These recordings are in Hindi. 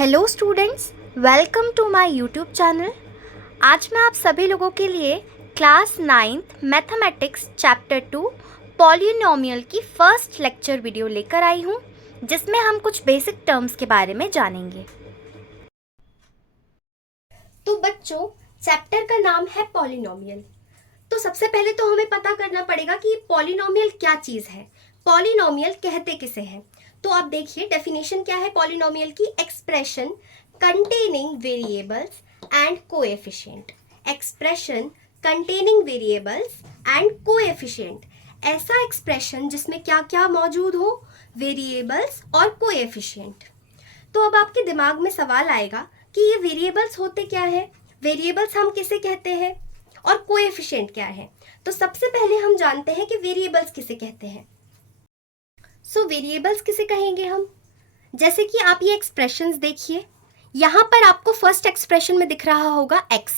Hello students, welcome to my YouTube channel. आज मैं आप सभी लोगों के लिए class 9th mathematics chapter 2 polynomial की फर्स्ट लेक्चर वीडियो लेकर आई हूँ, जिसमें हम कुछ बेसिक टर्म्स के बारे में जानेंगे। तो बच्चों, चैप्टर का नाम है पॉलिनोमियल। तो सबसे पहले तो हमें पता करना पड़ेगा कि पॉलिनोमियल क्या चीज है, पॉलिनोमियल कहते किसे हैं। तो आप देखिए डेफिनेशन क्या है पॉलिनोमियल की। Expression containing variables and coefficient. Expression containing variables and coefficient, ऐसा एक्सप्रेशन जिसमें क्या क्या मौजूद हो, वेरिएबल्स और कोएफिशिएंट। तो अब आपके दिमाग में सवाल आएगा कि ये वेरिएबल्स होते क्या है, वेरिएबल्स हम किसे कहते हैं और कोएफिशिएंट क्या है। तो सबसे पहले हम जानते हैं कि वेरिएबल्स किसे कहते हैं। वेरिएबल्स किसे कहेंगे हम, जैसे कि आप ये एक्सप्रेशंस देखिए। यहाँ पर आपको फर्स्ट एक्सप्रेशन में दिख रहा होगा x,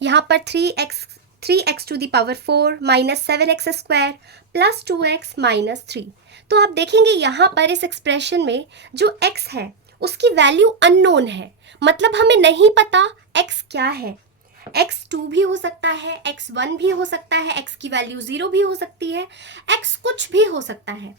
यहाँ पर 3x to the power 4 minus 7x square plus 2x minus 3। तो आप देखेंगे यहाँ पर इस एक्सप्रेशन में जो x है उसकी वैल्यू अननोन है, मतलब हमें नहीं पता x क्या है। x2 भी हो सकता है, x1 भी हो सकता है, x की वैल्यू 0 भी हो सकती है, x कुछ भी हो सकता है।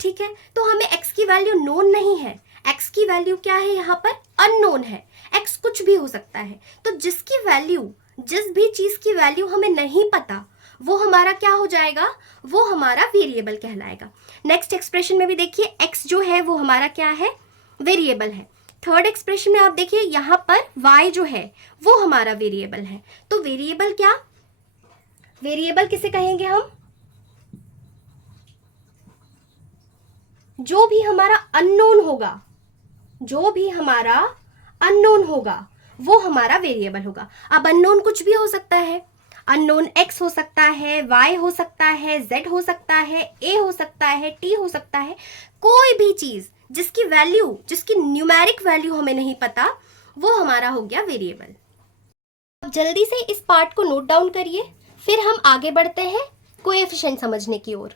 ठीक है, तो हमें x की वैल्यू नोन नहीं है, x की वैल्यू क्या है यहाँ पर, अननोन है। x कुछ भी हो सकता है, तो जिसकी वैल्यू, जिस भी चीज की वैल्यू हमें नहीं पता वो हमारा क्या हो जाएगा, वो हमारा वेरिएबल कहलाएगा। नेक्स्ट एक्सप्रेशन में भी देखिए x जो है वो हमारा क्या है, वेरिएबल है। थर्ड एक्सप्रेशन में आप देखिए यहाँ पर y जो है वो हमारा वेरिएबल है। तो वेरिएबल क्या, वेरिएबल किसे कहेंगे हम, जो भी हमारा अननोन होगा, जो भी हमारा अननोन होगा वो हमारा वेरिएबल होगा। अब अननोन कुछ भी हो सकता है, अननोन x हो सकता है, y हो सकता है, z हो सकता है, a हो सकता है, t हो सकता है। कोई भी चीज जिसकी वैल्यू, जिसकी न्यूमेरिक वैल्यू हमें नहीं पता, वो हमारा हो गया वेरिएबल। अब जल्दी से इस पार्ट को नोट डाउन करिए, फिर हम आगे बढ़ते हैं कोएफिशिएंट समझने की ओर।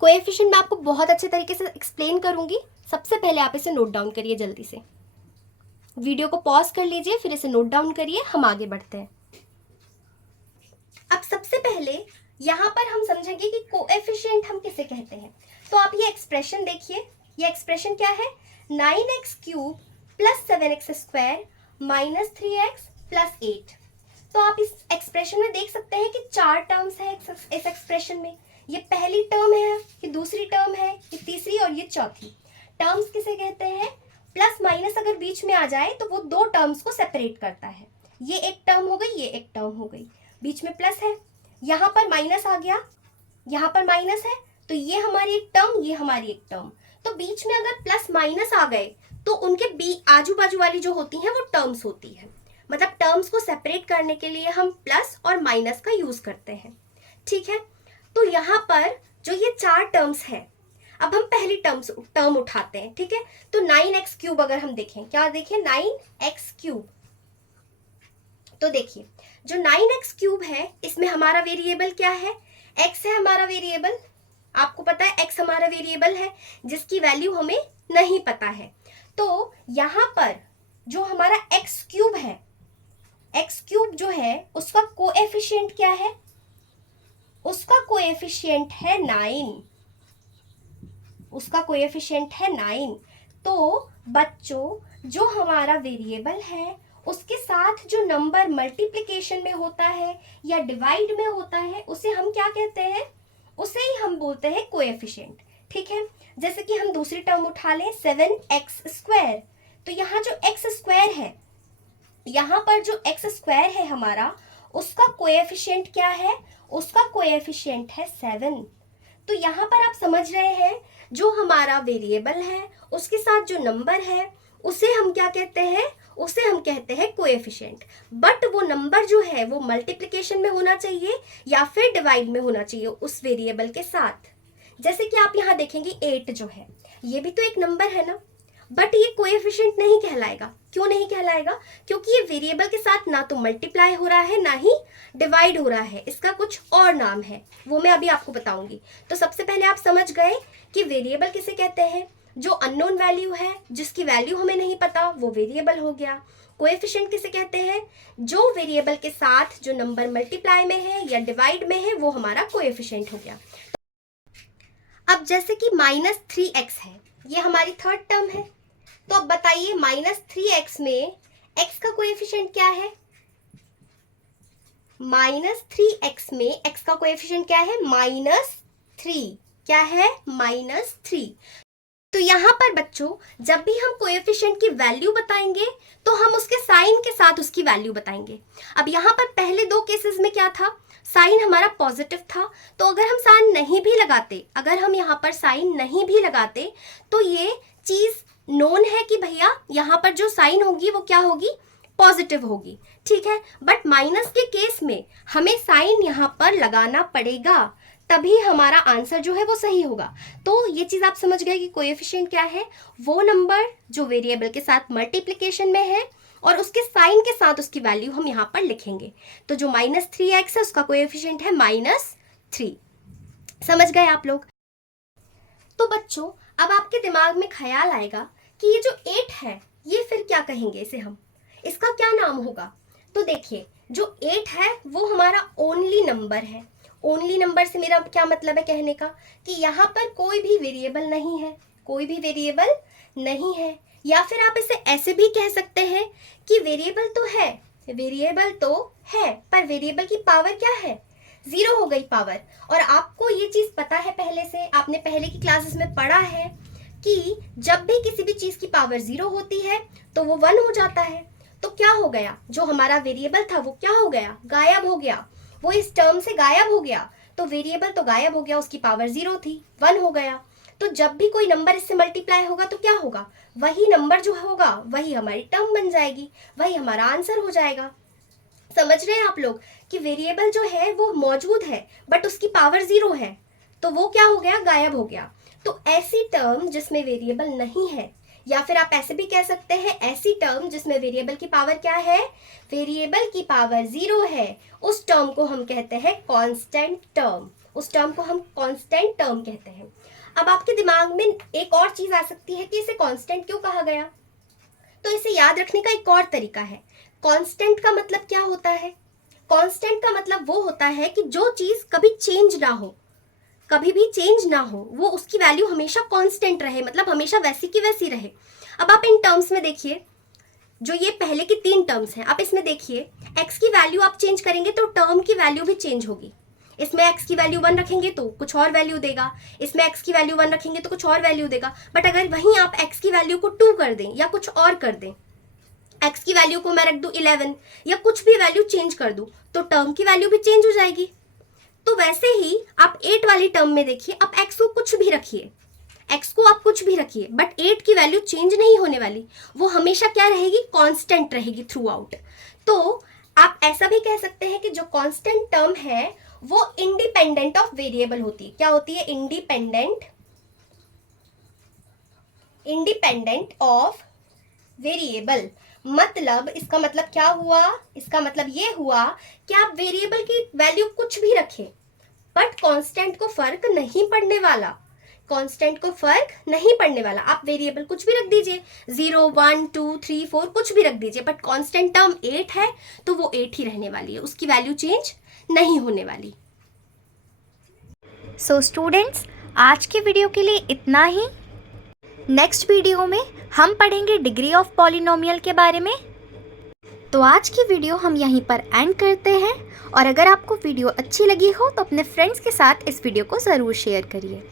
कोएफिशिएंट मैं आपको बहुत अच्छे तरीके से एक्सप्लेन करूंगी, सबसे पहले आप इसे नोट डाउन करिए। जल्दी से वीडियो को पॉज कर लीजिए, फिर इसे नोट डाउन करिए, हम आगे बढ़ते हैं। अब सबसे पहले यहां पर हम समझेंगे कि कोएफिशिएंट हम किसे कहते हैं। तो आप ये एक्सप्रेशन देखिए, ये एक्सप्रेशन क्या है, 9x cube plus 7x square minus 3x plus 8। तो आप इस एक्सप्रेशन में देख सकते हैं कि चार टर्म्स है इस एक्सप्रेशन में। ये पहली टर्म है, ये दूसरी टर्म है, ये तीसरी और ये चौथी। टर्म्स किसे कहते हैं, प्लस माइनस अगर बीच में आ जाए तो वो दो टर्म्स को सेपरेट करता है। ये एक टर्म हो गई, ये एक टर्म हो गई, बीच में प्लस है, यहाँ पर माइनस आ गया, यहाँ पर माइनस है, तो ये हमारी एक टर्म, ये हमारी एक टर्म। तो बीच में अगर प्लस माइनस आ गए तो उनके आजू बाजू वाली जो होती हैं वो टर्म्स होती है। मतलब टर्म्स को सेपरेट करने के लिए हम प्लस और माइनस का यूज करते हैं। ठीक है, तो यहाँ पर जो ये चार टर्म्स है, अब हम पहली टर्म उठाते हैं। ठीक है, तो 9x क्यूब अगर हम देखें, क्या देखें, 9x क्यूब। तो देखिए जो 9x क्यूब है इसमें हमारा वेरिएबल क्या है, x है हमारा वेरिएबल। आपको पता है x हमारा वेरिएबल है जिसकी वैल्यू हमें नहीं पता है। तो यहाँ पर जो हमारा x क्यूब है, x क्यूब जो है उसका कोएफिशिएंट क्या है, उसका कोएफिशिएंट है 9, उसका कोएफिशिएंट है 9। तो बच्चों जो हमारा वेरिएबल है उसके साथ जो नंबर मल्टीप्लिकेशन में होता है या डिवाइड में होता है उसे हम क्या कहते हैं, उसे ही हम बोलते हैं कोएफिशिएंट। ठीक है, जैसे कि हम दूसरी टर्म उठा लें 7x स्क्वायर। तो यहाँ जो x स्क्वायर है, यहाँ पर जो x स्क्वायर है हमारा, उसका कोएफिशिएंट क्या है, उसका कोएफिशिएंट है 7। तो यहाँ पर आप समझ रहे हैं जो हमारा वेरिएबल है उसके साथ जो नंबर है उसे हम क्या कहते हैं, उसे हम कहते हैं कोएफिशिएंट। बट वो नंबर जो है वो मल्टीप्लिकेशन में होना चाहिए या फिर डिवाइड में होना चाहिए उस वेरिएबल के साथ। जैसे कि आप यहाँ देखेंगे 8 जो है ये भी तो एक नंबर है ना, बट ये कोएफिशिएंट नहीं कहलाएगा। क्यों नहीं कहलाएगा, क्योंकि ये वेरिएबल के साथ ना तो मल्टीप्लाई हो रहा है ना ही डिवाइड हो रहा है, इसका कुछ और नाम है, वो मैं अभी आपको बताऊंगी। तो सबसे पहले आप समझ गए कि वेरिएबल किसे कहते हैं, जो अननोन वैल्यू है, जिसकी वैल्यू हमें नहीं पता, वो वेरिएबल हो गया। कोएफिशिएंट किसे कहते हैं? जो वेरिएबल के साथ जो नंबर मल्टीप्लाई में है या डिवाइड में है वो हमारा कोएफिशिएंट हो गया। अब जैसे कि -3x है, ये हमारी थर्ड टर्म है, तो अब बताइए -3x में x का कोएफिशिएंट क्या है? -3x में x का कोएफिशिएंट क्या है? -3। क्या है? -3। तो यहाँ पर बच्चों जब भी हम कोएफिशिएंट की वैल्यू बताएंगे तो हम उसके साइन के साथ उसकी वैल्यू बताएंगे। अब यहाँ पर पहले दो केसेस में क्या था? साइन हमारा पॉजिटिव था, तो अगर हम साइन नहीं भी लगाते, अगर हम यहाँ पर साइन नहीं भी लगाते तो ये चीज़ नोन है कि भैया यहाँ पर जो साइन होगी वो क्या होगी? पॉजिटिव होगी, ठीक है। बट माइनस के केस में हमें साइन यहाँ पर लगाना पड़ेगा, तभी हमारा आंसर जो है वो सही होगा। तो ये चीज़ आप समझ गए कि कोएफिशिएंट क्या है? वो नंबर जो वेरिएबल के साथ मल्टीप्लिकेशन में है और उसके साइन के साथ उसकी वैल्यू हम यहाँ पर लिखेंगे। तो जो -3x है उसका कोएफिशिएंट है -3। समझ गए आप लोग? तो बच्चों अब आपके दिमाग में ख्याल आएगा कि ये जो 8 है ये फिर क्या कहेंगे इसे हम? इसका क्या नाम होगा? तो देखिए जो 8 है वो हमारा ओनली नंबर है। ओनली नंबर से मेरा क्या मतलब है कहने का? कि यहाँ पर कोई भी वेरिएबल नहीं है, कोई भी वेरिएबल नहीं है। या फिर आप इसे ऐसे भी कह सकते हैं कि वेरिएबल तो है, वेरिएबल तो है, पर वेरिएबल की पावर क्या है? 0 हो गई पावर। और आपको ये चीज़ पता है पहले से, आपने पहले की क्लासेस में पढ़ा है कि जब भी किसी भी चीज़ की पावर 0 होती है तो वो 1 हो जाता है। तो क्या हो गया? जो हमारा वेरिएबल था वो क्या हो गया? गायब हो गया, वो इस टर्म से गायब हो गया। तो वेरिएबल तो गायब हो गया, उसकी पावर 0 थी, 1 हो गया। तो जब भी कोई नंबर इससे मल्टीप्लाई होगा तो क्या होगा? वही नंबर जो होगा वही हमारी टर्म बन जाएगी, वही हमारा आंसर हो जाएगा। समझ रहे हैं आप लोग कि वेरिएबल जो है वो मौजूद है बट उसकी पावर 0 है, तो वो क्या हो गया? गायब हो गया। तो ऐसी टर्म जिसमें वेरिएबल नहीं है, या फिर आप ऐसे भी कह सकते हैं ऐसी टर्म जिसमें वेरिएबल की पावर क्या है? वेरिएबल की पावर 0 है, उस टर्म को हम कहते हैं कांस्टेंट टर्म। उस टर्म को हम कांस्टेंट टर्म कहते हैं। अब आपके दिमाग में एक और चीज आ सकती है कि इसे कांस्टेंट क्यों कहा गया? तो इसे याद रखने का एक और तरीका है। कांस्टेंट का मतलब क्या होता है? कांस्टेंट का मतलब वो होता है कि जो चीज कभी चेंज ना हो, कभी भी चेंज ना हो, वो उसकी वैल्यू हमेशा कांस्टेंट रहे, मतलब हमेशा वैसी की वैसी रहे। अब आप इन टर्म्स में देखिए, जो ये पहले की 3 टर्म्स हैं, आप इसमें देखिए x की वैल्यू आप चेंज करेंगे तो टर्म की वैल्यू भी चेंज होगी। इसमें x की वैल्यू 1 रखेंगे तो कुछ और वैल्यू देगा, इसमें x की वैल्यू 1 रखेंगे तो कुछ और वैल्यू देगा। बट अगर वहीं आप x की वैल्यू को 2 कर दें या कुछ और कर दें, x की वैल्यू को मैं रख दूं 11 या कुछ भी वैल्यू चेंज कर दूं, तो टर्म की वैल्यू भी चेंज हो जाएगी। तो वैसे ही आप 8 वाली टर्म में देखिए, आप x को कुछ भी रखिए, x को आप कुछ भी रखिए, बट 8 की वैल्यू चेंज नहीं होने वाली, वो हमेशा क्या रहेगी? कांस्टेंट रहेगी थ्रू आउट। तो आप ऐसा भी कह सकते हैं कि जो कांस्टेंट टर्म है वो इंडिपेंडेंट ऑफ वेरिएबल होती है। क्या होती है? Independent of variable. मतलब इसका मतलब क्या हुआ? इसका मतलब ये हुआ कि आप वेरिएबल की वैल्यू कुछ भी रखें बट कांस्टेंट को फर्क नहीं पड़ने वाला, कांस्टेंट को फर्क नहीं पड़ने वाला। आप वेरिएबल कुछ भी रख दीजिए, 0, 1, 2, 3, 4 कुछ भी रख दीजिए, बट कांस्टेंट टर्म 8 है तो वो 8 ही रहने वाली है, उसकी वैल्यू चेंज नहीं होने वाली। सो स्टूडेंट्स, आज की वीडियो के लिए इतना ही। नेक्स्ट वीडियो में हम पढ़ेंगे डिग्री ऑफ पॉलिनोमियल के बारे में। तो आज की वीडियो हम यहीं पर एंड करते हैं, और अगर आपको वीडियो अच्छी लगी हो तो अपने फ्रेंड्स के साथ इस वीडियो को ज़रूर शेयर करिए।